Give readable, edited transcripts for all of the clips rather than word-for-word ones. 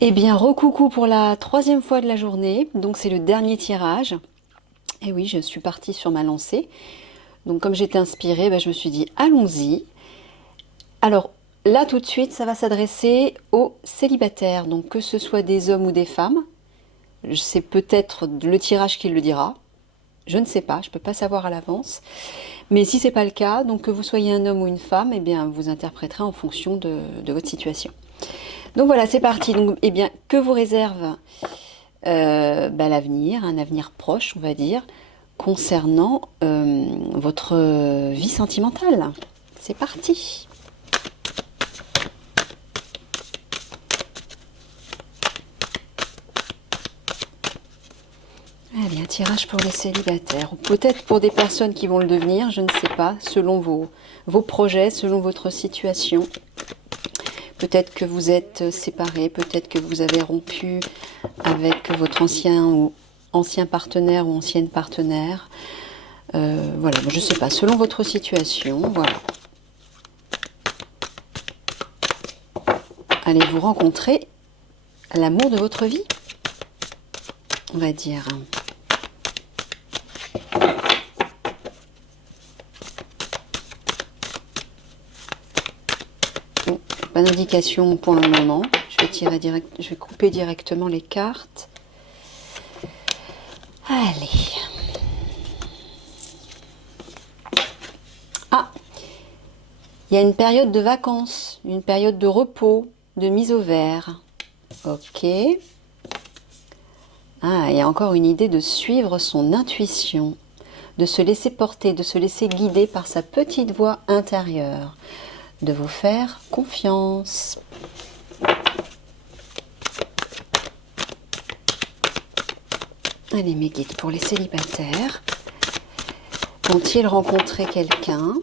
Eh bien, recoucou pour la troisième fois de la journée. Donc, c'est le dernier tirage. Et oui, je suis partie sur ma lancée. Donc, comme j'étais inspirée, je me suis dit, allons-y. Alors, là, tout de suite, ça va s'adresser aux célibataires. Donc, que ce soit des hommes ou des femmes. C'est peut-être le tirage qui le dira. Je ne sais pas, je ne peux pas savoir à l'avance. Mais si c'est pas le cas, donc que vous soyez un homme ou une femme, eh bien, vous interpréterez en fonction de votre situation. Donc voilà, c'est parti. Donc, eh bien, que vous réserve l'avenir, un avenir proche, on va dire, concernant votre vie sentimentale. C'est parti. Allez, un tirage pour les célibataires, ou peut-être pour des personnes qui vont le devenir, je ne sais pas, selon vos projets, selon votre situation. Peut-être que vous êtes séparés, peut-être que vous avez rompu avec votre ancien partenaire ou ancienne partenaire. Voilà, je ne sais pas, selon votre situation, voilà. Allez-vous rencontrer l'amour de votre vie, on va dire. Bon, pas d'indication pour le moment. Je vais couper directement les cartes. Allez. Ah, il y a une période de vacances, une période de repos, de mise au vert. Ok. Ah, il y a encore une idée de suivre son intuition, de se laisser porter, de se laisser guider par sa petite voix intérieure, de vous faire confiance. Allez, mes guides, pour les célibataires, vont-ils rencontrer quelqu'un?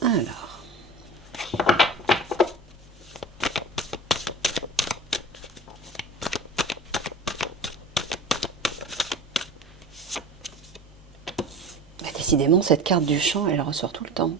Alors. Décidément, cette carte du champ, elle ressort tout le temps.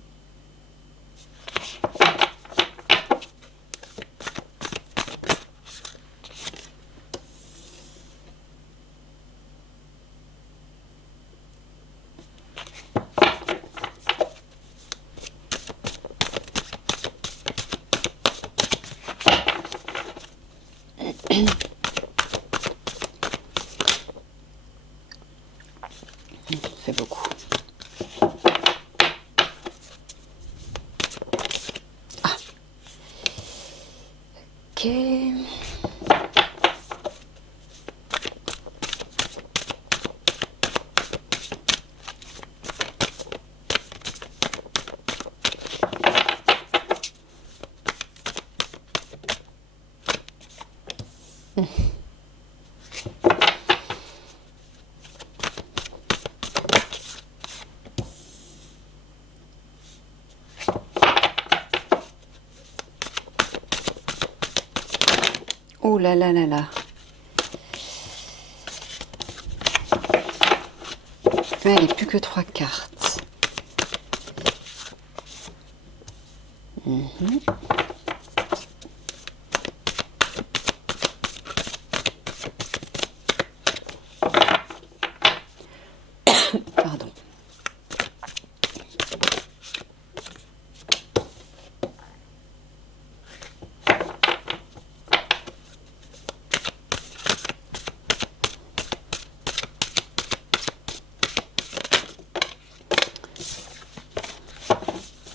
Ça fait beaucoup. Ah. Ok. Oh là là là là. Allez, plus que 3 cartes. Pardon.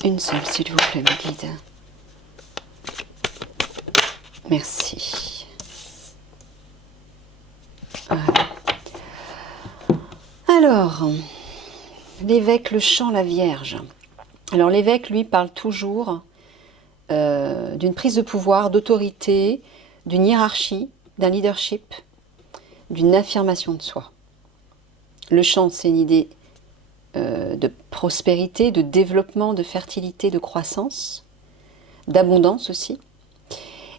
Une seule, s'il vous plaît, mes guides. Merci. Voilà. Alors, l'évêque, le chant, la Vierge. Alors, l'évêque, lui, parle toujours d'une prise de pouvoir, d'autorité, d'une hiérarchie, d'un leadership, d'une affirmation de soi. Le chant, c'est une idée de prospérité, de développement, de fertilité, de croissance, d'abondance aussi.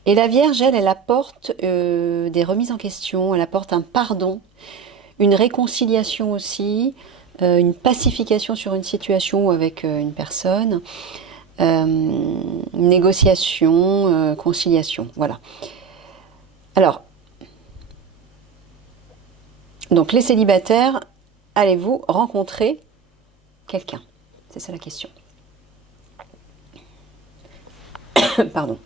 Et la Vierge, elle apporte des remises en question, elle apporte un pardon, une réconciliation aussi, une pacification sur une situation ou avec une personne. négociation, conciliation, voilà. Alors, donc les célibataires, allez-vous rencontrer quelqu'un? C'est ça la question. Pardon.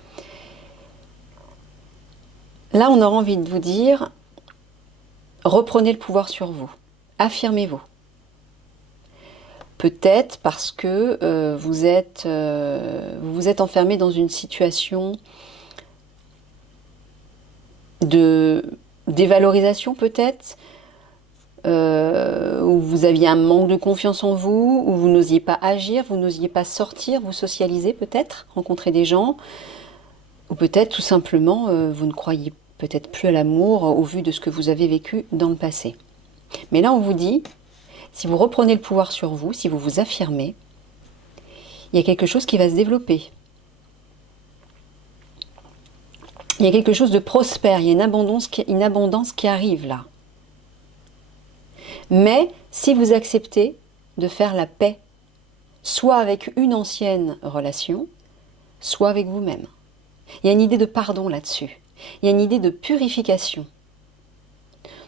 Là, on aura envie de vous dire, reprenez le pouvoir sur vous, affirmez-vous. Peut-être parce que vous vous êtes enfermé dans une situation de dévalorisation peut-être, où vous aviez un manque de confiance en vous, où vous n'osiez pas agir, vous n'osiez pas sortir, vous socialiser peut-être, rencontrer des gens, ou peut-être tout simplement vous ne croyez peut-être plus à l'amour au vu de ce que vous avez vécu dans le passé. Mais là on vous dit, si vous reprenez le pouvoir sur vous, si vous vous affirmez, il y a quelque chose qui va se développer. Il y a quelque chose de prospère, il y a une abondance qui arrive là. Mais si vous acceptez de faire la paix, soit avec une ancienne relation, soit avec vous-même. Il y a une idée de pardon là-dessus. Il y a une idée de purification.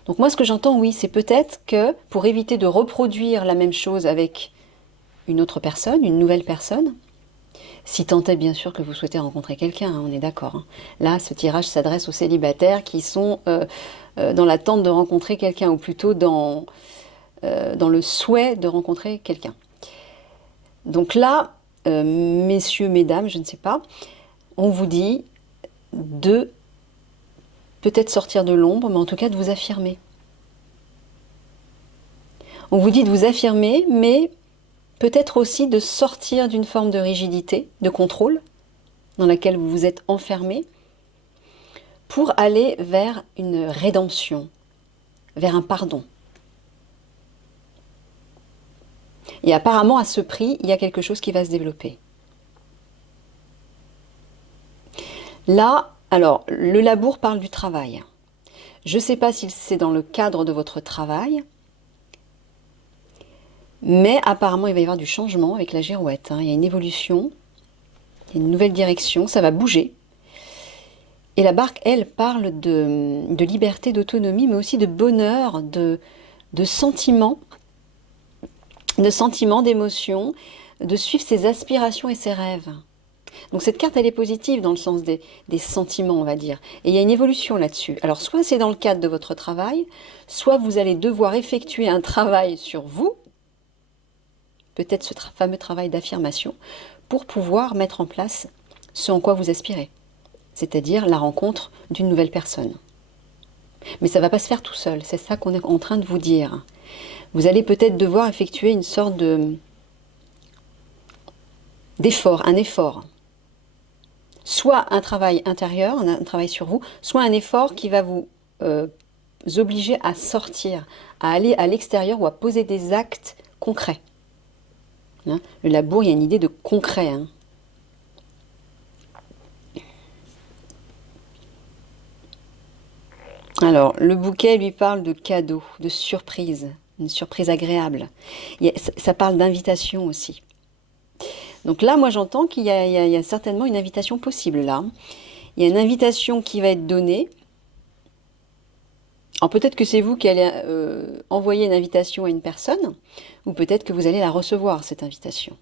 Donc moi ce que j'entends, oui, c'est peut-être que pour éviter de reproduire la même chose avec une autre personne, une nouvelle personne, si tant est bien sûr que vous souhaitez rencontrer quelqu'un, hein, on est d'accord. Hein. Là, ce tirage s'adresse aux célibataires qui sont dans l'attente de rencontrer quelqu'un, ou plutôt dans le souhait de rencontrer quelqu'un. Donc là, messieurs, mesdames, je ne sais pas, on vous dit de peut-être sortir de l'ombre, mais en tout cas de vous affirmer. On vous dit de vous affirmer, mais peut-être aussi de sortir d'une forme de rigidité, de contrôle, dans laquelle vous vous êtes enfermé, pour aller vers une rédemption, vers un pardon. Et apparemment, à ce prix, il y a quelque chose qui va se développer. Là, alors, le labour parle du travail. Je ne sais pas si c'est dans le cadre de votre travail, mais apparemment, il va y avoir du changement avec la girouette. Hein. Il y a une évolution, il y a une nouvelle direction, ça va bouger. Et la barque, elle, parle de liberté, d'autonomie, mais aussi de bonheur, de sentiments, d'émotions, de suivre ses aspirations et ses rêves. Donc cette carte, elle est positive dans le sens des sentiments, on va dire. Et il y a une évolution là-dessus. Alors soit c'est dans le cadre de votre travail, soit vous allez devoir effectuer un travail sur vous, peut-être ce fameux travail d'affirmation, pour pouvoir mettre en place ce en quoi vous aspirez. C'est-à-dire la rencontre d'une nouvelle personne. Mais ça ne va pas se faire tout seul, c'est ça qu'on est en train de vous dire. Vous allez peut-être devoir effectuer une sorte d'effort, un effort. Soit un travail intérieur, un travail sur vous, soit un effort qui va vous obliger à sortir, à aller à l'extérieur ou à poser des actes concrets. Hein, le labour, il y a une idée de concret. Hein. Alors, le bouquet lui parle de cadeaux, de surprise, une surprise agréable. Ça parle d'invitation aussi. Donc là, moi j'entends qu'il y a certainement une invitation possible là. Il y a une invitation qui va être donnée. Alors peut-être que c'est vous qui allez envoyer une invitation à une personne, ou peut-être que vous allez la recevoir, cette invitation.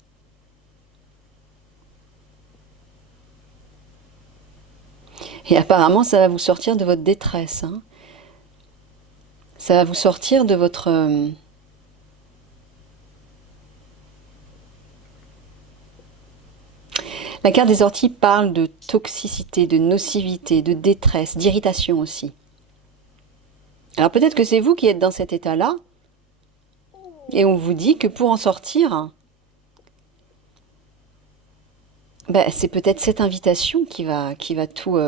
Et apparemment, ça va vous sortir de votre détresse. Hein. Ça va vous sortir de votre... La carte des orties parle de toxicité, de nocivité, de détresse, d'irritation aussi. Alors peut-être que c'est vous qui êtes dans cet état-là, et on vous dit que pour en sortir, ben, c'est peut-être cette invitation qui va tout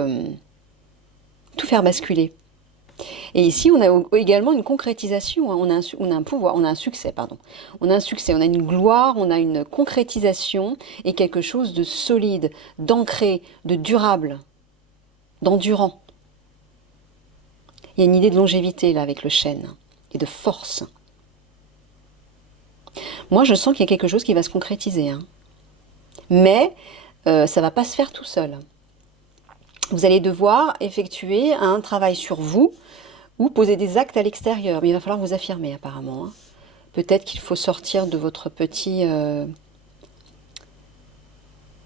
faire basculer. Et ici, on a également une concrétisation, hein. On a un pouvoir, on a un succès, pardon. On a un succès, on a une gloire, on a une concrétisation et quelque chose de solide, d'ancré, de durable, d'endurant. Il y a une idée de longévité là avec le chêne et de force. Moi, je sens qu'il y a quelque chose qui va se concrétiser. Hein. Mais ça ne va pas se faire tout seul. Vous allez devoir effectuer un travail sur vous ou poser des actes à l'extérieur. Mais il va falloir vous affirmer apparemment, hein. Peut-être qu'il faut sortir de votre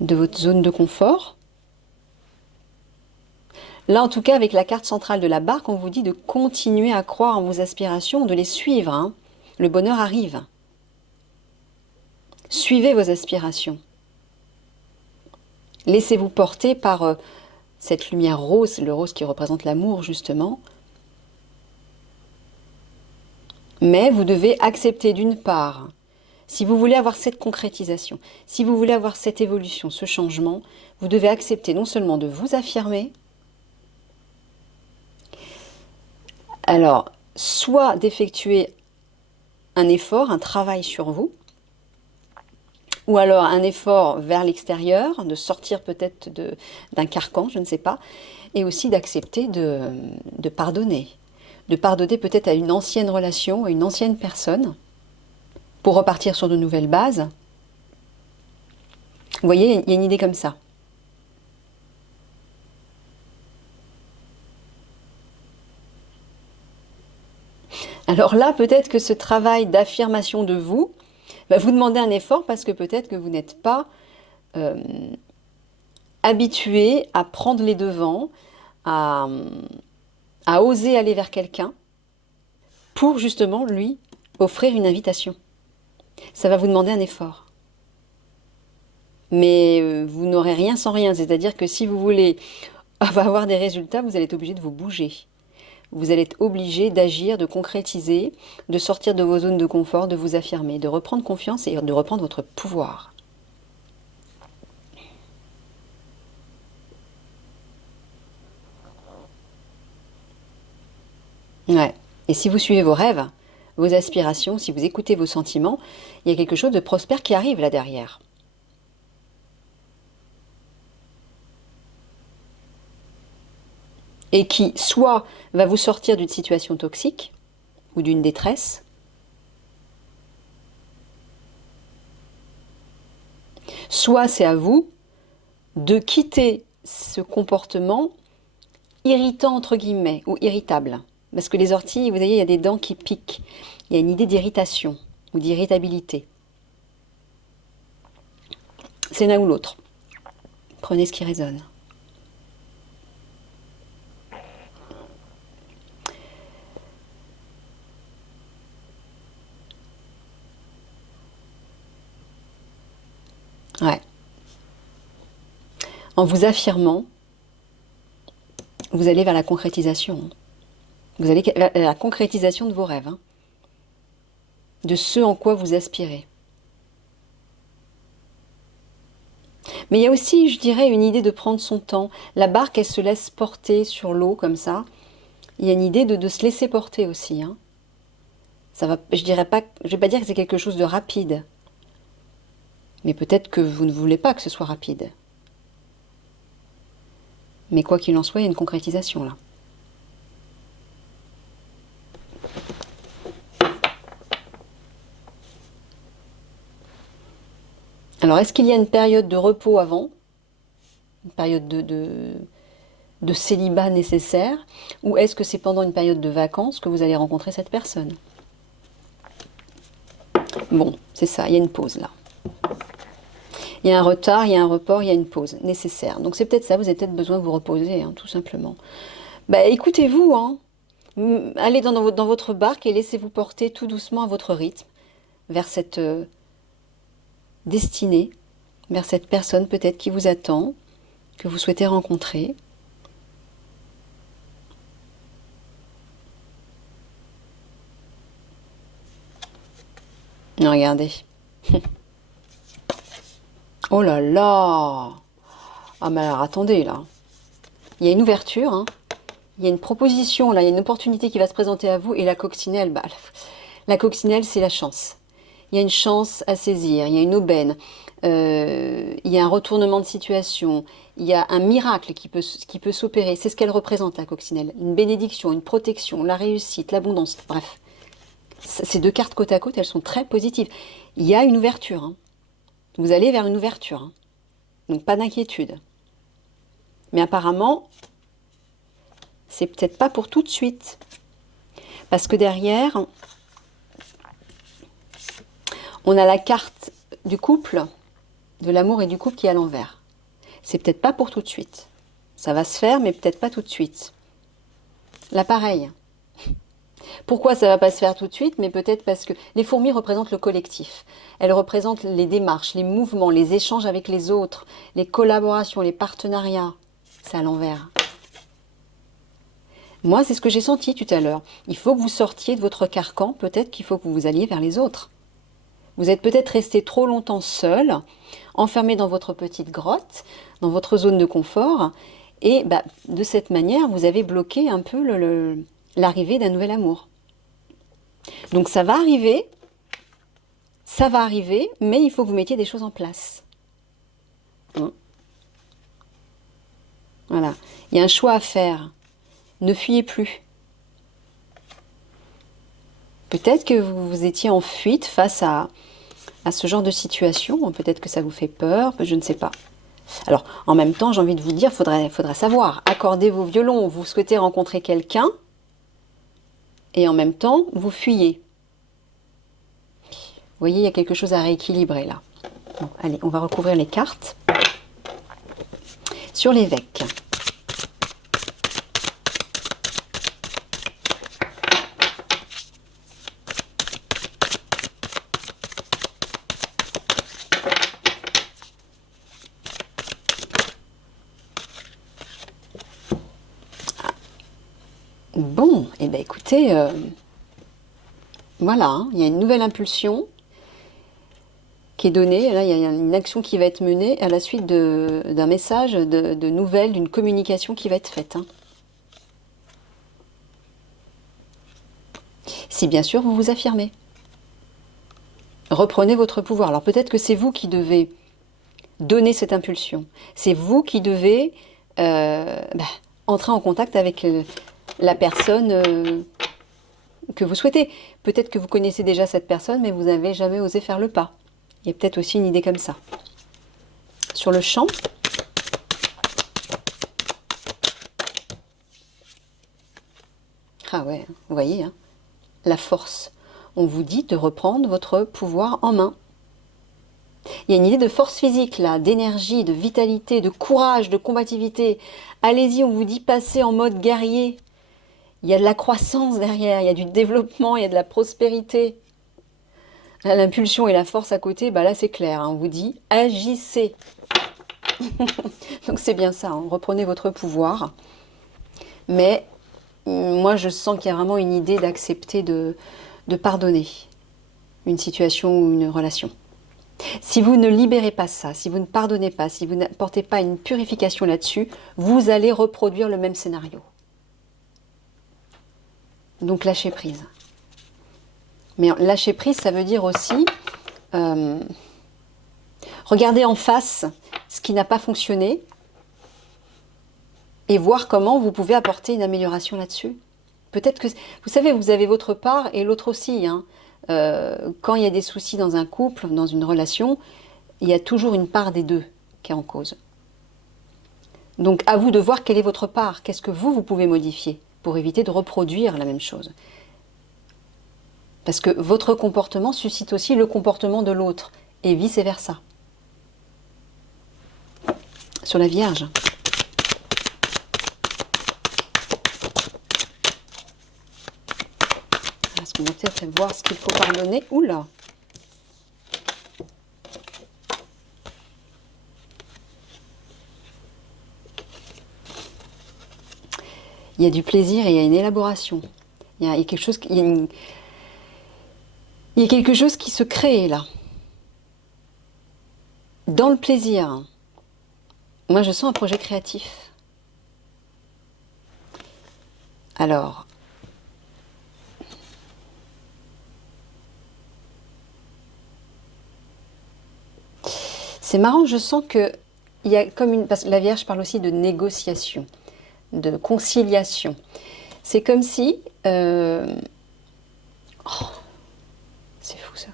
de votre zone de confort. Là, en tout cas, avec la carte centrale de la barque, on vous dit de continuer à croire en vos aspirations, de les suivre, hein. Le bonheur arrive. Suivez vos aspirations. Laissez-vous porter par cette lumière rose, le rose qui représente l'amour, justement. Mais vous devez accepter d'une part, si vous voulez avoir cette concrétisation, si vous voulez avoir cette évolution, ce changement, vous devez accepter non seulement de vous affirmer, alors soit d'effectuer un effort, un travail sur vous, ou alors un effort vers l'extérieur, de sortir peut-être d'un carcan, je ne sais pas, et aussi d'accepter de pardonner. De pardonner peut-être à une ancienne relation, à une ancienne personne, pour repartir sur de nouvelles bases. Vous voyez, il y a une idée comme ça. Alors là, peut-être que ce travail d'affirmation de vous va vous demander un effort parce que peut-être que vous n'êtes pas euh, habitué à prendre les devants, à, à oser aller vers quelqu'un pour justement lui offrir une invitation. Ça va vous demander un effort. Mais vous n'aurez rien sans rien, c'est-à-dire que si vous voulez avoir des résultats, vous allez être obligé de vous bouger. Vous allez être obligé d'agir, de concrétiser, de sortir de vos zones de confort, de vous affirmer, de reprendre confiance et de reprendre votre pouvoir. Ouais. Et si vous suivez vos rêves, vos aspirations, si vous écoutez vos sentiments, il y a quelque chose de prospère qui arrive là derrière. Et qui soit va vous sortir d'une situation toxique ou d'une détresse, soit c'est à vous de quitter ce comportement irritant entre guillemets ou irritable. Parce que les orties, vous voyez, il y a des dents qui piquent. Il y a une idée d'irritation ou d'irritabilité. C'est l'un ou l'autre. Prenez ce qui résonne. Ouais. En vous affirmant, vous allez vers la concrétisation. Vous allez vers la concrétisation de vos rêves, hein, de ce en quoi vous aspirez. Mais il y a aussi, je dirais, une idée de prendre son temps. La barque, elle se laisse porter sur l'eau comme ça. Il y a une idée de se laisser porter aussi, hein. Ça va, je vais pas dire que c'est quelque chose de rapide. Mais peut-être que vous ne voulez pas que ce soit rapide. Mais quoi qu'il en soit, il y a une concrétisation là. Alors, est-ce qu'il y a une période de repos avant? Une période de célibat nécessaire? Ou est-ce que c'est pendant une période de vacances que vous allez rencontrer cette personne? Bon, c'est ça, il y a une pause là. Il y a un retard, il y a un report, il y a une pause nécessaire. Donc c'est peut-être ça, vous avez peut-être besoin de vous reposer, hein, tout simplement. Bah écoutez-vous, hein. Allez dans votre barque et laissez-vous porter tout doucement à votre rythme vers cette destinée, vers cette personne peut-être qui vous attend, que vous souhaitez rencontrer. Regardez. Oh là là! Ah mais alors attendez là. Il y a une ouverture, hein. Il y a une proposition là, il y a une opportunité qui va se présenter à vous et la coccinelle, bah, la coccinelle c'est la chance. Il y a une chance à saisir, il y a une aubaine, il y a un retournement de situation, il y a un miracle qui peut s'opérer. C'est ce qu'elle représente la coccinelle. Une bénédiction, une protection, la réussite, l'abondance, bref. Ces deux cartes côte à côte, elles sont très positives. Il y a une ouverture, hein. Vous allez vers une ouverture, hein. Donc pas d'inquiétude. Mais apparemment, c'est peut-être pas pour tout de suite. Parce que derrière, on a la carte du couple, de l'amour et du couple qui est à l'envers. C'est peut-être pas pour tout de suite. Ça va se faire, mais peut-être pas tout de suite. Là, pareil. Pourquoi ça va pas se faire tout de suite? Mais peut-être parce que les fourmis représentent le collectif. Elles représentent les démarches, les mouvements, les échanges avec les autres, les collaborations, les partenariats. C'est à l'envers. Moi, c'est ce que j'ai senti tout à l'heure. Il faut que vous sortiez de votre carcan. Peut-être qu'il faut que vous alliez vers les autres. Vous êtes peut-être resté trop longtemps seul, enfermé dans votre petite grotte, dans votre zone de confort. Et bah, de cette manière, vous avez bloqué un peu l'arrivée d'un nouvel amour. Donc ça va arriver, mais il faut que vous mettiez des choses en place. Hein? Voilà, il y a un choix à faire. Ne fuyez plus. Peut-être que vous étiez en fuite face à ce genre de situation. Peut-être que ça vous fait peur, je ne sais pas. Alors, en même temps, j'ai envie de vous dire, faudrait savoir. Accordez vos violons. Vous souhaitez rencontrer quelqu'un et en même temps, vous fuyez. Vous voyez, il y a quelque chose à rééquilibrer là. Bon, allez, on va recouvrir les cartes. Sur l'évêque. Bon, et bien écoutez, voilà, hein, il y a une nouvelle impulsion qui est donnée. Là, il y a une action qui va être menée à la suite d'un message, de nouvelles, d'une communication qui va être faite. Hein. Si bien sûr vous vous affirmez. Reprenez votre pouvoir. Alors peut-être que c'est vous qui devez donner cette impulsion. C'est vous qui devez entrer en contact avec la personne que vous souhaitez. Peut-être que vous connaissez déjà cette personne, mais vous n'avez jamais osé faire le pas. Il y a peut-être aussi une idée comme ça. Sur le champ, ah ouais, vous voyez, hein, la force. On vous dit de reprendre votre pouvoir en main. Il y a une idée de force physique là, d'énergie, de vitalité, de courage, de combativité. Allez-y, on vous dit passez en mode guerrier. Il y a de la croissance derrière, il y a du développement, il y a de la prospérité. L'impulsion et la force à côté, bah là c'est clair, hein, on vous dit agissez. Donc c'est bien ça, hein, reprenez votre pouvoir. Mais moi je sens qu'il y a vraiment une idée d'accepter de pardonner une situation ou une relation. Si vous ne libérez pas ça, si vous ne pardonnez pas, si vous n'apportez pas une purification là-dessus, vous allez reproduire le même scénario. Donc lâchez prise. Mais lâcher prise, ça veut dire aussi regarder en face ce qui n'a pas fonctionné et voir comment vous pouvez apporter une amélioration là-dessus. Peut-être que, vous savez, vous avez votre part et l'autre aussi. Hein. Quand il y a des soucis dans un couple, dans une relation, il y a toujours une part des deux qui est en cause. Donc à vous de voir quelle est votre part, qu'est-ce que vous pouvez modifier pour éviter de reproduire la même chose. Parce que votre comportement suscite aussi le comportement de l'autre, et vice-versa. Sur la Vierge. Est-ce qu'on va peut-être voir ce qu'il faut pardonner? Oula! Il y a du plaisir et il y a une élaboration. Il y a quelque chose, il y a quelque chose qui se crée là. Dans le plaisir, moi je sens un projet créatif. Alors, c'est marrant, je sens que il y a comme une, parce que la Vierge parle aussi de négociation, de conciliation. C'est comme si, oh, c'est fou ça.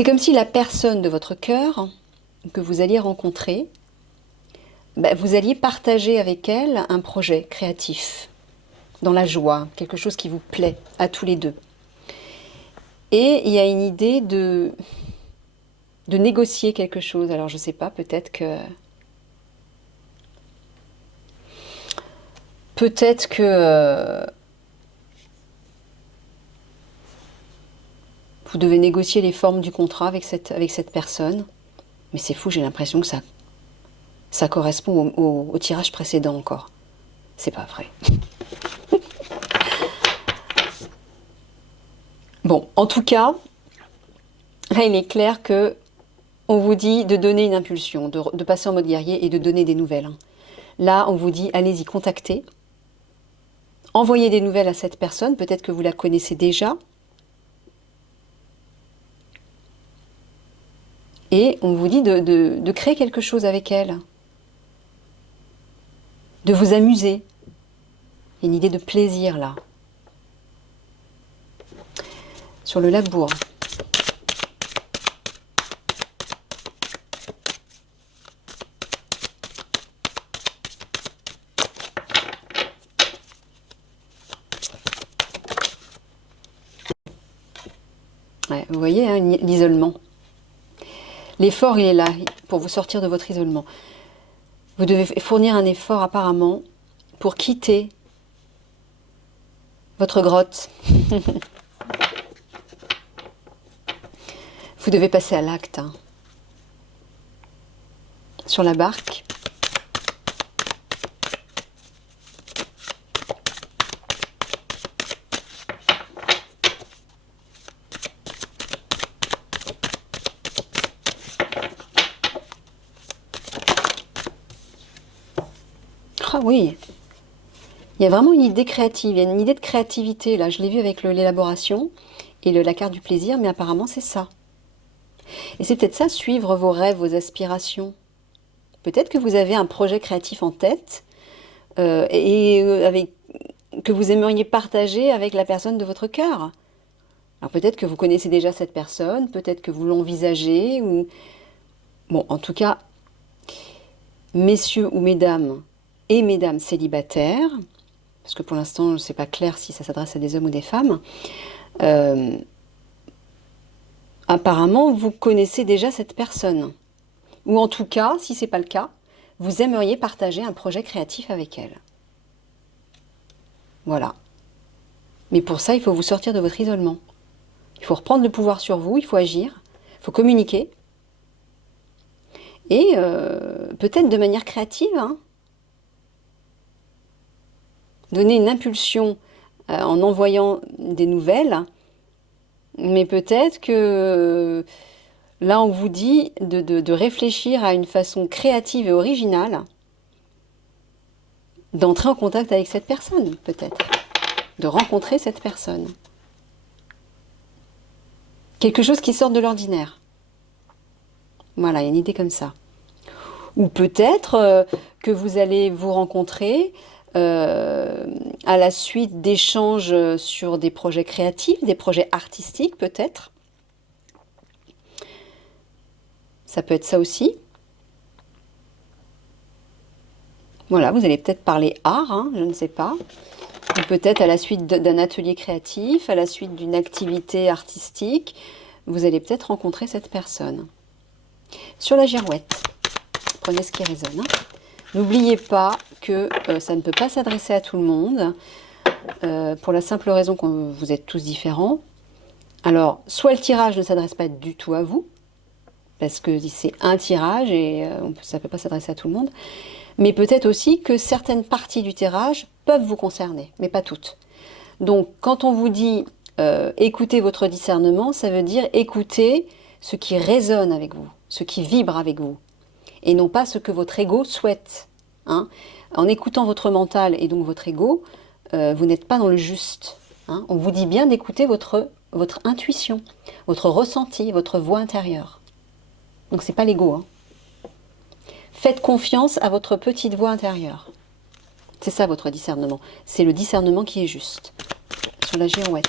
C'est comme si la personne de votre cœur que vous alliez rencontrer, vous alliez partager avec elle un projet créatif, dans la joie, quelque chose qui vous plaît à tous les deux. Et il y a une idée de négocier quelque chose. Alors je ne sais pas, peut-être que vous devez négocier les formes du contrat avec cette personne. Mais c'est fou, j'ai l'impression que ça correspond au tirage précédent encore. C'est pas vrai. Bon, en tout cas, là il est clair que on vous dit de donner une impulsion, de passer en mode guerrier et de donner des nouvelles. Là, on vous dit, allez-y, contactez. Envoyez des nouvelles à cette personne, peut-être que vous la connaissez déjà. Et on vous dit de créer quelque chose avec elle. De vous amuser. Il y a une idée de plaisir là. Sur le labour. Ouais, vous voyez, hein, l'isolement. L'effort, il est là, pour vous sortir de votre isolement. Vous devez fournir un effort, apparemment, pour quitter votre grotte. Vous devez passer à l'acte. Hein. Sur la barque. Ah oui, il y a vraiment une idée créative, il y a une idée de créativité là, je l'ai vu avec l'élaboration et la carte du plaisir, mais apparemment c'est ça. Et c'est peut-être ça, suivre vos rêves, vos aspirations. Peut-être que vous avez un projet créatif en tête que vous aimeriez partager avec la personne de votre cœur. Alors peut-être que vous connaissez déjà cette personne, peut-être que vous l'envisagez, ou... Bon, en tout cas, messieurs ou mesdames, et mesdames célibataires, parce que pour l'instant, c'est pas clair si ça s'adresse à des hommes ou des femmes, apparemment, vous connaissez déjà cette personne. Ou en tout cas, si c'est pas le cas, vous aimeriez partager un projet créatif avec elle. Voilà. Mais pour ça, il faut vous sortir de votre isolement. Il faut reprendre le pouvoir sur vous, il faut agir, il faut communiquer. Et peut-être de manière créative, hein. Donner une impulsion en envoyant des nouvelles, mais peut-être que là on vous dit de réfléchir à une façon créative et originale d'entrer en contact avec cette personne, peut-être, de rencontrer cette personne. Quelque chose qui sort de l'ordinaire. Voilà, il y a une idée comme ça. Ou peut-être que vous allez vous rencontrer à la suite d'échanges sur des projets créatifs, des projets artistiques peut-être. Ça peut être ça aussi. Voilà, vous allez peut-être parler art, hein, je ne sais pas. Ou peut-être à la suite d'un atelier créatif, à la suite d'une activité artistique, vous allez peut-être rencontrer cette personne. Sur la girouette, prenez ce qui résonne. Hein. N'oubliez pas que ça ne peut pas s'adresser à tout le monde, pour la simple raison que vous êtes tous différents. Alors, soit le tirage ne s'adresse pas du tout à vous, parce que c'est un tirage et ça ne peut pas s'adresser à tout le monde, mais peut-être aussi que certaines parties du tirage peuvent vous concerner, mais pas toutes. Donc, quand on vous dit écoutez votre discernement, ça veut dire écoutez ce qui résonne avec vous, ce qui vibre avec vous. Et non pas ce que votre ego souhaite. Hein. En écoutant votre mental et donc votre ego, vous n'êtes pas dans le juste. Hein. On vous dit bien d'écouter votre intuition, votre ressenti, votre voix intérieure. Donc c'est pas l'ego. Hein. Faites confiance à votre petite voix intérieure. C'est ça votre discernement. C'est le discernement qui est juste. Sur la girouette.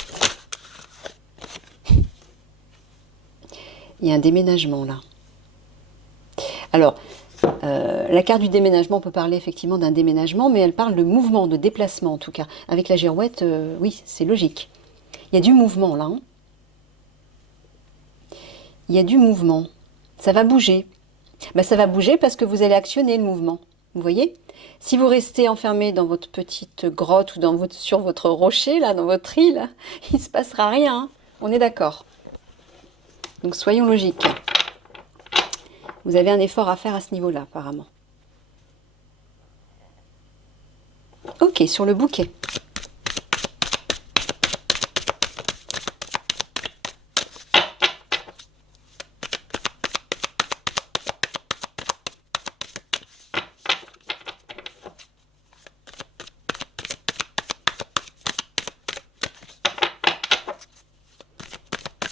Il y a un déménagement là. Alors, la carte du déménagement, on peut parler effectivement d'un déménagement, mais elle parle de mouvement, de déplacement en tout cas. Avec la girouette, oui, c'est logique. Il y a du mouvement là. Hein. Il y a du mouvement. Ça va bouger. Ben, ça va bouger parce que vous allez actionner le mouvement. Vous voyez? Si vous restez enfermé dans votre petite grotte ou sur votre rocher, là, dans votre île, il ne se passera rien. Hein. On est d'accord. Donc soyons logiques. Vous avez un effort à faire à ce niveau-là, apparemment. Ok, sur le bouquet.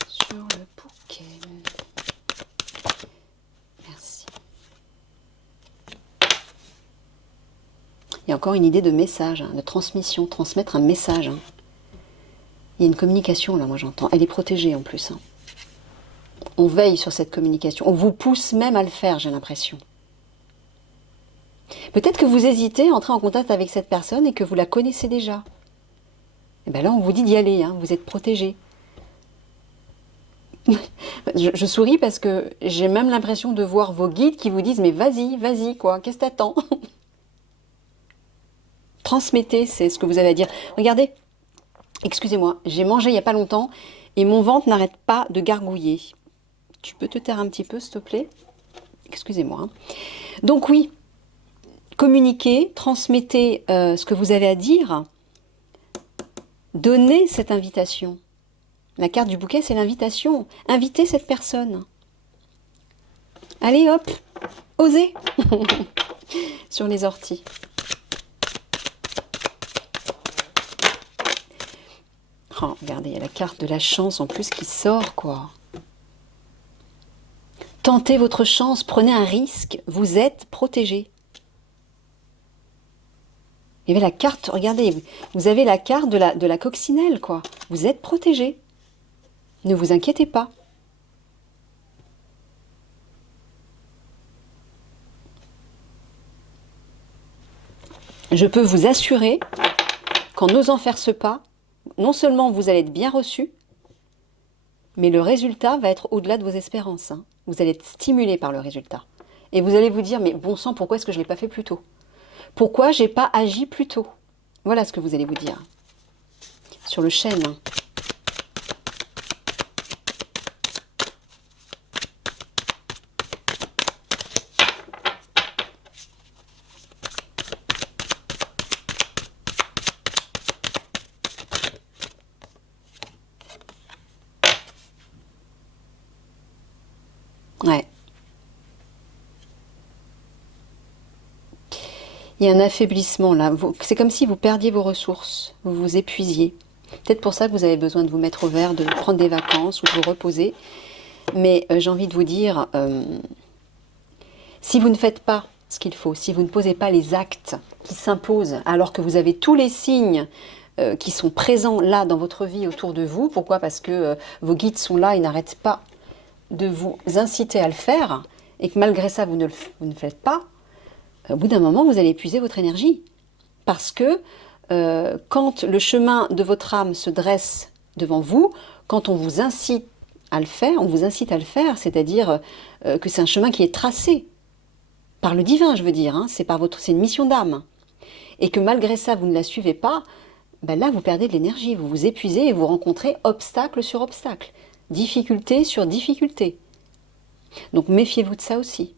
Sur le bouquet. Merci. Il y a encore une idée de message, hein, de transmission, transmettre un message. Hein. Il y a une communication là, moi j'entends. Elle est protégée en plus. Hein. On veille sur cette communication. On vous pousse même à le faire, j'ai l'impression. Peut-être que vous hésitez à entrer en contact avec cette personne et que vous la connaissez déjà. Et bien là, on vous dit d'y aller, hein, vous êtes protégé. Je souris parce que j'ai même l'impression de voir vos guides qui vous disent « Mais vas-y, vas-y, quoi, qu'est-ce que t'attends ?» Transmettez, c'est ce que vous avez à dire. Regardez, excusez-moi, j'ai mangé il n'y a pas longtemps et mon ventre n'arrête pas de gargouiller. Tu peux te taire un petit peu, s'il te plaît? Excusez-moi. Hein. Donc oui, communiquez, transmettez ce que vous avez à dire. Donnez cette invitation. La carte du bouquet, c'est l'invitation. Invitez cette personne. Allez, hop, osez sur les orties. Oh, regardez, il y a la carte de la chance en plus qui sort, quoi. Tentez votre chance, prenez un risque, vous êtes protégé. Il y avait la carte, regardez, vous avez la carte de la coccinelle, quoi. Vous êtes protégé. Ne vous inquiétez pas. Je peux vous assurer qu'en osant faire ce pas, non seulement vous allez être bien reçu, mais le résultat va être au-delà de vos espérances. Hein. Vous allez être stimulé par le résultat. Et vous allez vous dire, mais bon sang, pourquoi est-ce que je ne l'ai pas fait plus tôt? Pourquoi je n'ai pas agi plus tôt? Voilà ce que vous allez vous dire. Sur le chêne. Hein. Ouais. Il y a un affaiblissement là. C'est comme si vous perdiez vos ressources, vous vous épuisiez. Peut-être pour ça que vous avez besoin de vous mettre au vert, de prendre des vacances ou de vous reposer. Mais j'ai envie de vous dire, si vous ne faites pas ce qu'il faut, si vous ne posez pas les actes qui s'imposent, alors que vous avez tous les signes qui sont présents là dans votre vie autour de vous, pourquoi? Parce que vos guides sont là et n'arrêtent pas de vous inciter à le faire, et que malgré ça, vous ne le faites pas, au bout d'un moment, vous allez épuiser votre énergie. Parce que quand le chemin de votre âme se dresse devant vous, quand on vous incite à le faire, c'est-à-dire que c'est un chemin qui est tracé par le divin, je veux dire, hein, c'est une mission d'âme, et que malgré ça, vous ne la suivez pas, ben là, vous perdez de l'énergie, vous vous épuisez et vous rencontrez obstacle sur obstacle, difficulté sur difficulté. Donc méfiez-vous de ça aussi.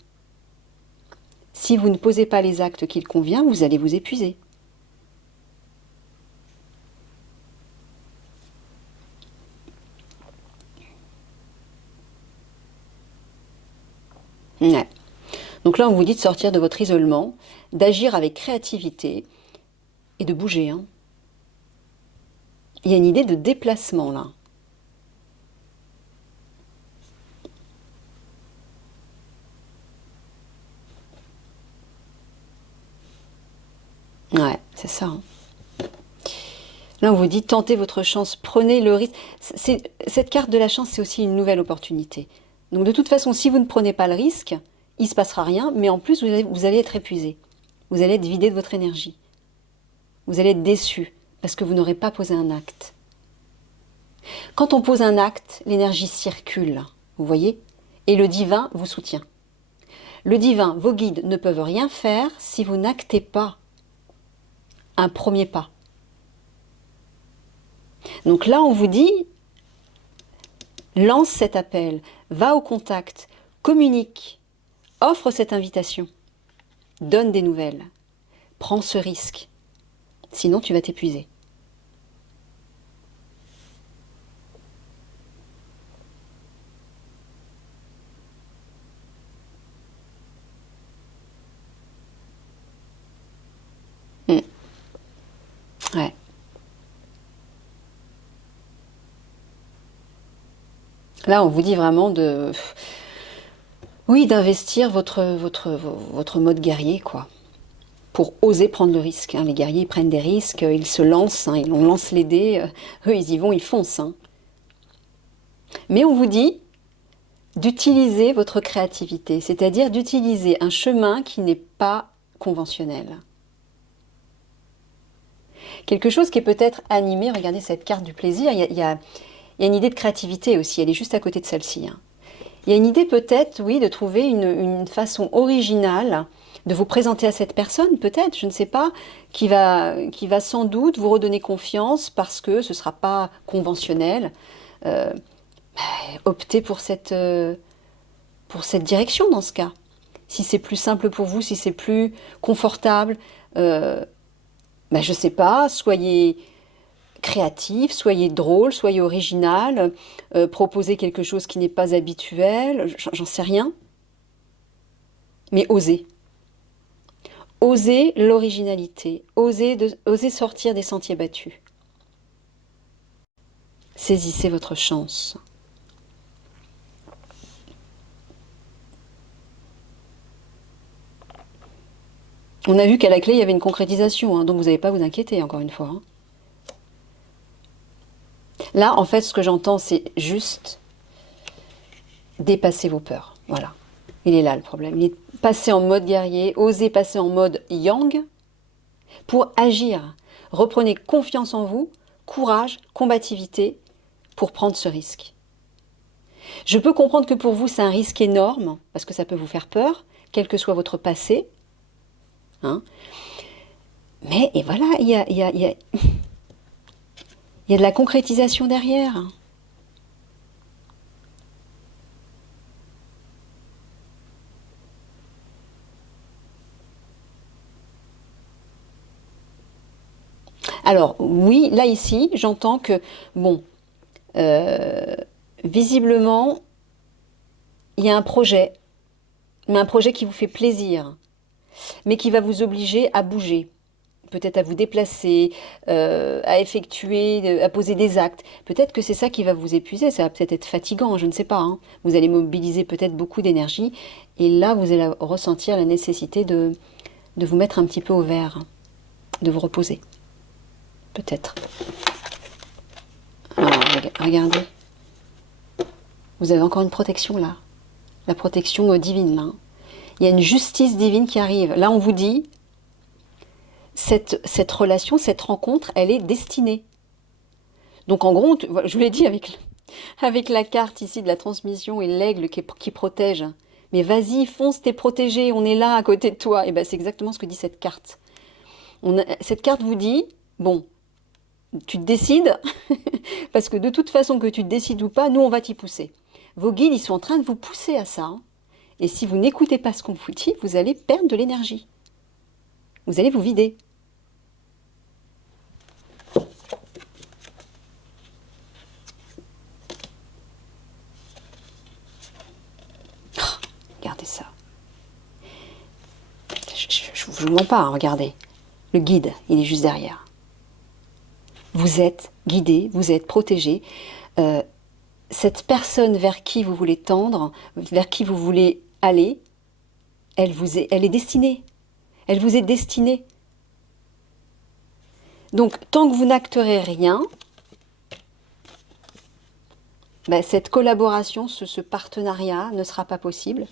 Si vous ne posez pas les actes qu'il convient, vous allez vous épuiser. Ouais. Donc là, on vous dit de sortir de votre isolement, d'agir avec créativité et de bouger. Hein. Il y a une idée de déplacement là. Ouais, c'est ça. Hein. Là, on vous dit tentez votre chance, prenez le risque. Cette carte de la chance, c'est aussi une nouvelle opportunité. Donc de toute façon, si vous ne prenez pas le risque, il ne se passera rien, mais en plus, vous allez être épuisé. Vous allez être vidé de votre énergie. Vous allez être déçu parce que vous n'aurez pas posé un acte. Quand on pose un acte, l'énergie circule, vous voyez, et le divin vous soutient. Le divin, vos guides ne peuvent rien faire si vous n'actez pas un premier pas. Donc là, on vous dit, lance cet appel, va au contact, communique, offre cette invitation, donne des nouvelles, prends ce risque, sinon tu vas t'épuiser. Ouais. Là, on vous dit vraiment de, oui, d'investir votre mode guerrier, quoi, pour oser prendre le risque. Hein. Les guerriers ils prennent des risques, ils se lancent, hein, on lance les dés, eux ils y vont, ils foncent. Hein. Mais on vous dit d'utiliser votre créativité, c'est-à-dire d'utiliser un chemin qui n'est pas conventionnel. Quelque chose qui est peut-être animé, regardez cette carte du plaisir, il y a une idée de créativité aussi, elle est juste à côté de celle-ci. Hein. Il y a une idée peut-être, oui, de trouver une façon originale de vous présenter à cette personne, peut-être, je ne sais pas, qui va sans doute vous redonner confiance parce que ce ne sera pas conventionnel. Euh, Optez pour cette direction dans ce cas. Si c'est plus simple pour vous, si c'est plus confortable, je ne sais pas, soyez créatif, soyez drôle, soyez original, proposez quelque chose qui n'est pas habituel, j'en sais rien. Mais osez. Osez l'originalité, osez sortir des sentiers battus. Saisissez votre chance. On a vu qu'à la clé, il y avait une concrétisation, hein, donc vous n'avez pas à vous inquiéter, encore une fois. Hein. Là, en fait, ce que j'entends, c'est juste dépasser vos peurs. Voilà. Il est là le problème. Il est passé en mode guerrier, oser passer en mode yang pour agir. Reprenez confiance en vous, courage, combativité pour prendre ce risque. Je peux comprendre que pour vous, c'est un risque énorme, parce que ça peut vous faire peur, quel que soit votre passé. Hein. Mais, et voilà, il y a de la concrétisation derrière. Alors, oui, là, ici, j'entends que, bon, visiblement, il y a un projet, mais un projet qui vous fait plaisir, mais qui va vous obliger à bouger, peut-être à vous déplacer, à effectuer, à poser des actes. Peut-être que c'est ça qui va vous épuiser, ça va peut-être être fatigant, je ne sais pas. Hein. Vous allez mobiliser peut-être beaucoup d'énergie, et là, vous allez ressentir la nécessité de vous mettre un petit peu au vert, de vous reposer. Peut-être. Alors, regardez. Vous avez encore une protection là. La protection divine là. Il y a une justice divine qui arrive. Là, on vous dit, cette relation, cette rencontre, elle est destinée. Donc en gros, je vous l'ai dit avec la carte ici de la transmission et l'aigle qui protège. Mais vas-y, fonce, t'es protégé, on est là à côté de toi. Et bien c'est exactement ce que dit cette carte. Cette carte vous dit, bon, tu te décides, parce que de toute façon que tu te décides ou pas, nous on va t'y pousser. Vos guides, ils sont en train de vous pousser à ça. Hein. Et si vous n'écoutez pas ce qu'on vous dit, vous allez perdre de l'énergie. Vous allez vous vider. Regardez ça. Je ne vous mens pas, hein, regardez. Le guide, il est juste derrière. Vous êtes guidé, vous êtes protégé. Cette personne vers qui vous voulez tendre, vers qui vous voulez aller, elle est destinée. Elle vous est destinée. Donc, tant que vous n'acterez rien, ben, cette collaboration, ce partenariat ne sera pas possible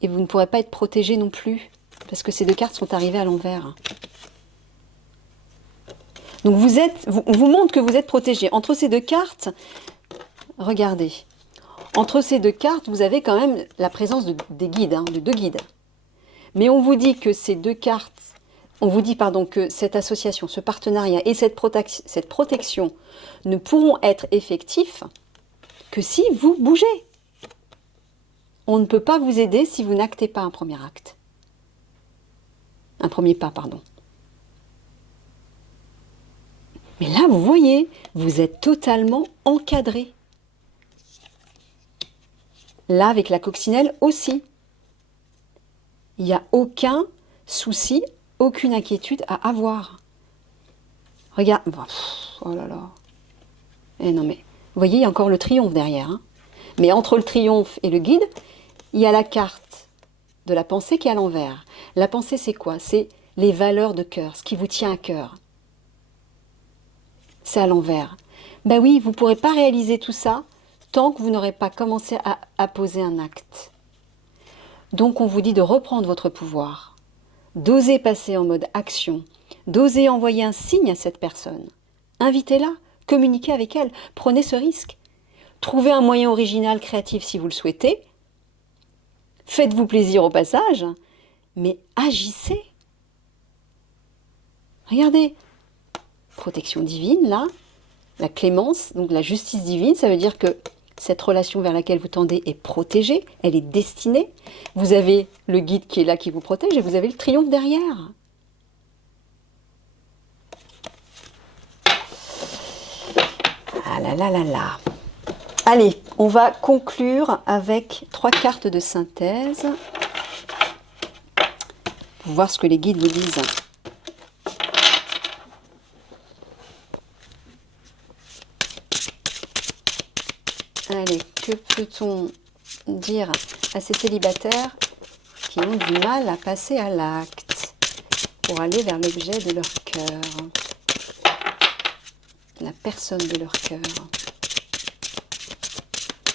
et vous ne pourrez pas être protégé non plus parce que ces deux cartes sont arrivées à l'envers. Donc on vous montre que vous êtes protégé. Entre ces deux cartes, regardez, entre ces deux cartes, vous avez quand même la présence des guides, de deux guides. Mais on vous dit que ces deux cartes, on vous dit pardon, que cette association, ce partenariat et cette protection ne pourront être effectifs que si vous bougez. On ne peut pas vous aider si vous n'actez pas un premier acte. Un premier pas, pardon. Mais là, vous voyez, vous êtes totalement encadré. Là, avec la coccinelle aussi. Il n'y a aucun souci, aucune inquiétude à avoir. Regarde. Oh là là. Eh non mais, vous voyez, il y a encore le triomphe derrière. Hein. Mais entre le triomphe et le guide, il y a la carte de la pensée qui est à l'envers. La pensée, c'est quoi? C'est les valeurs de cœur, ce qui vous tient à cœur. C'est à l'envers. Ben oui, vous ne pourrez pas réaliser tout ça tant que vous n'aurez pas commencé à poser un acte. Donc on vous dit de reprendre votre pouvoir, d'oser passer en mode action, d'oser envoyer un signe à cette personne. Invitez-la, communiquez avec elle, prenez ce risque. Trouvez un moyen original, créatif si vous le souhaitez. Faites-vous plaisir au passage, mais agissez. Regardez, protection divine, là, la clémence, donc la justice divine, ça veut dire que cette relation vers laquelle vous tendez est protégée, elle est destinée. Vous avez le guide qui est là, qui vous protège, et vous avez le triomphe derrière. Ah là là là là. Allez, on va conclure avec 3 cartes de synthèse pour voir ce que les guides vous disent. Allez, que peut-on dire à ces célibataires qui ont du mal à passer à l'acte pour aller vers l'objet de leur cœur, la personne de leur cœur,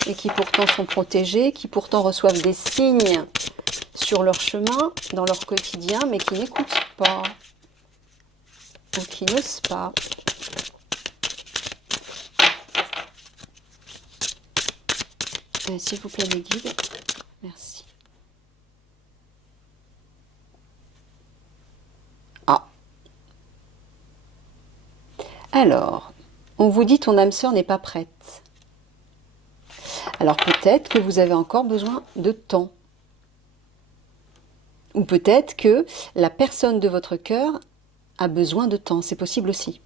et qui pourtant sont protégés, qui pourtant reçoivent des signes sur leur chemin, dans leur quotidien, mais qui n'écoutent pas ou qui n'osent pas. S'il vous plaît, les guides, merci. Ah. Alors, on vous dit ton âme sœur n'est pas prête. Alors peut-être que vous avez encore besoin de temps. Ou peut-être que la personne de votre cœur a besoin de temps, c'est possible aussi.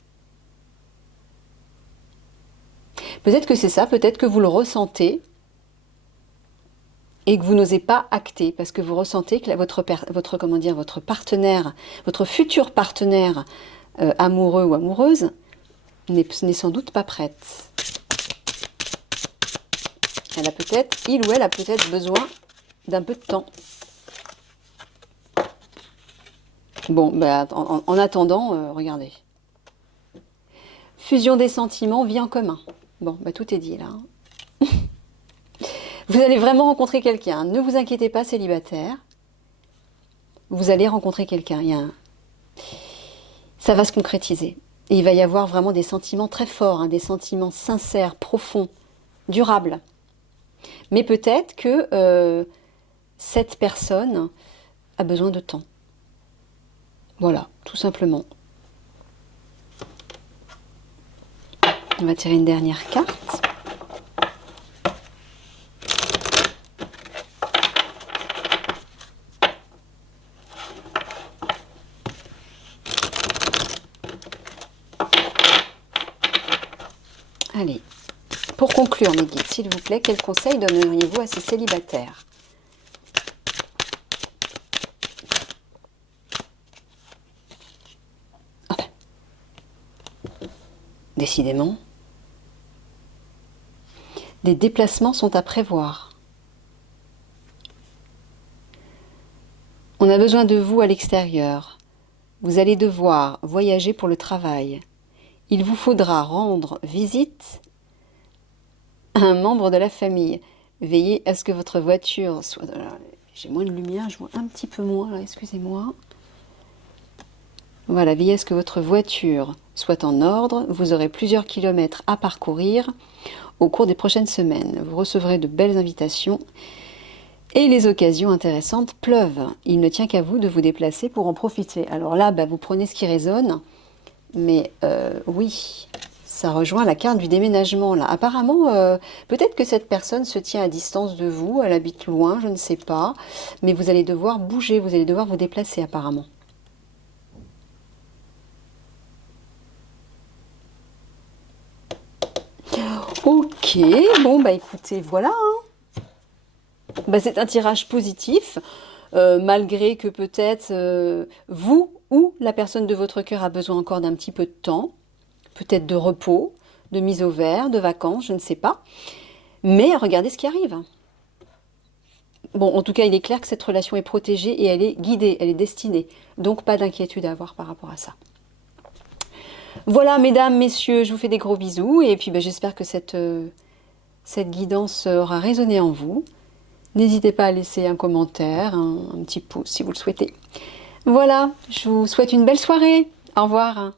Peut-être que c'est ça, peut-être que vous le ressentez et que vous n'osez pas acter parce que vous ressentez que votre partenaire, votre futur partenaire amoureux ou amoureuse n'est sans doute pas prête. Il ou elle a peut-être besoin d'un peu de temps. Bon, ben, en attendant, regardez. Fusion des sentiments, vie en commun. Bon, ben, tout est dit là. Vous allez vraiment rencontrer quelqu'un. Ne vous inquiétez pas, célibataire. Vous allez rencontrer quelqu'un. Ça va se concrétiser. Et il va y avoir vraiment des sentiments très forts, des sentiments sincères, profonds, durables. Mais peut-être que cette personne a besoin de temps. Voilà, tout simplement. On va tirer une dernière carte. Allez, pour conclure mes guides, s'il vous plaît, quels conseils donneriez-vous à ces célibataires? Ah ben. Décidément, des déplacements sont à prévoir. On a besoin de vous à l'extérieur. Vous allez devoir voyager pour le travail. Il vous faudra rendre visite un membre de la famille. Veillez à ce que votre voiture soit... J'ai moins de lumière, je vois un petit peu moins là, excusez-moi. Voilà, veillez à ce que votre voiture soit en ordre. Vous aurez plusieurs kilomètres à parcourir au cours des prochaines semaines. Vous recevrez de belles invitations et les occasions intéressantes pleuvent. Il ne tient qu'à vous de vous déplacer pour en profiter. Alors là, bah, vous prenez ce qui résonne, mais oui, ça rejoint la carte du déménagement là. Apparemment, peut-être que cette personne se tient à distance de vous, elle habite loin, je ne sais pas, mais vous allez devoir bouger, vous allez devoir vous déplacer apparemment. Ok, bon bah écoutez, voilà, hein. Bah, c'est un tirage positif, malgré que peut-être vous ou la personne de votre cœur a besoin encore d'un petit peu de temps, peut-être de repos, de mise au vert, de vacances, je ne sais pas. Mais regardez ce qui arrive. Bon, en tout cas, il est clair que cette relation est protégée et elle est guidée, elle est destinée. Donc pas d'inquiétude à avoir par rapport à ça. Voilà, mesdames, messieurs, je vous fais des gros bisous et puis bah, j'espère que cette guidance aura résonné en vous. N'hésitez pas à laisser un commentaire, un petit pouce si vous le souhaitez. Voilà, je vous souhaite une belle soirée. Au revoir.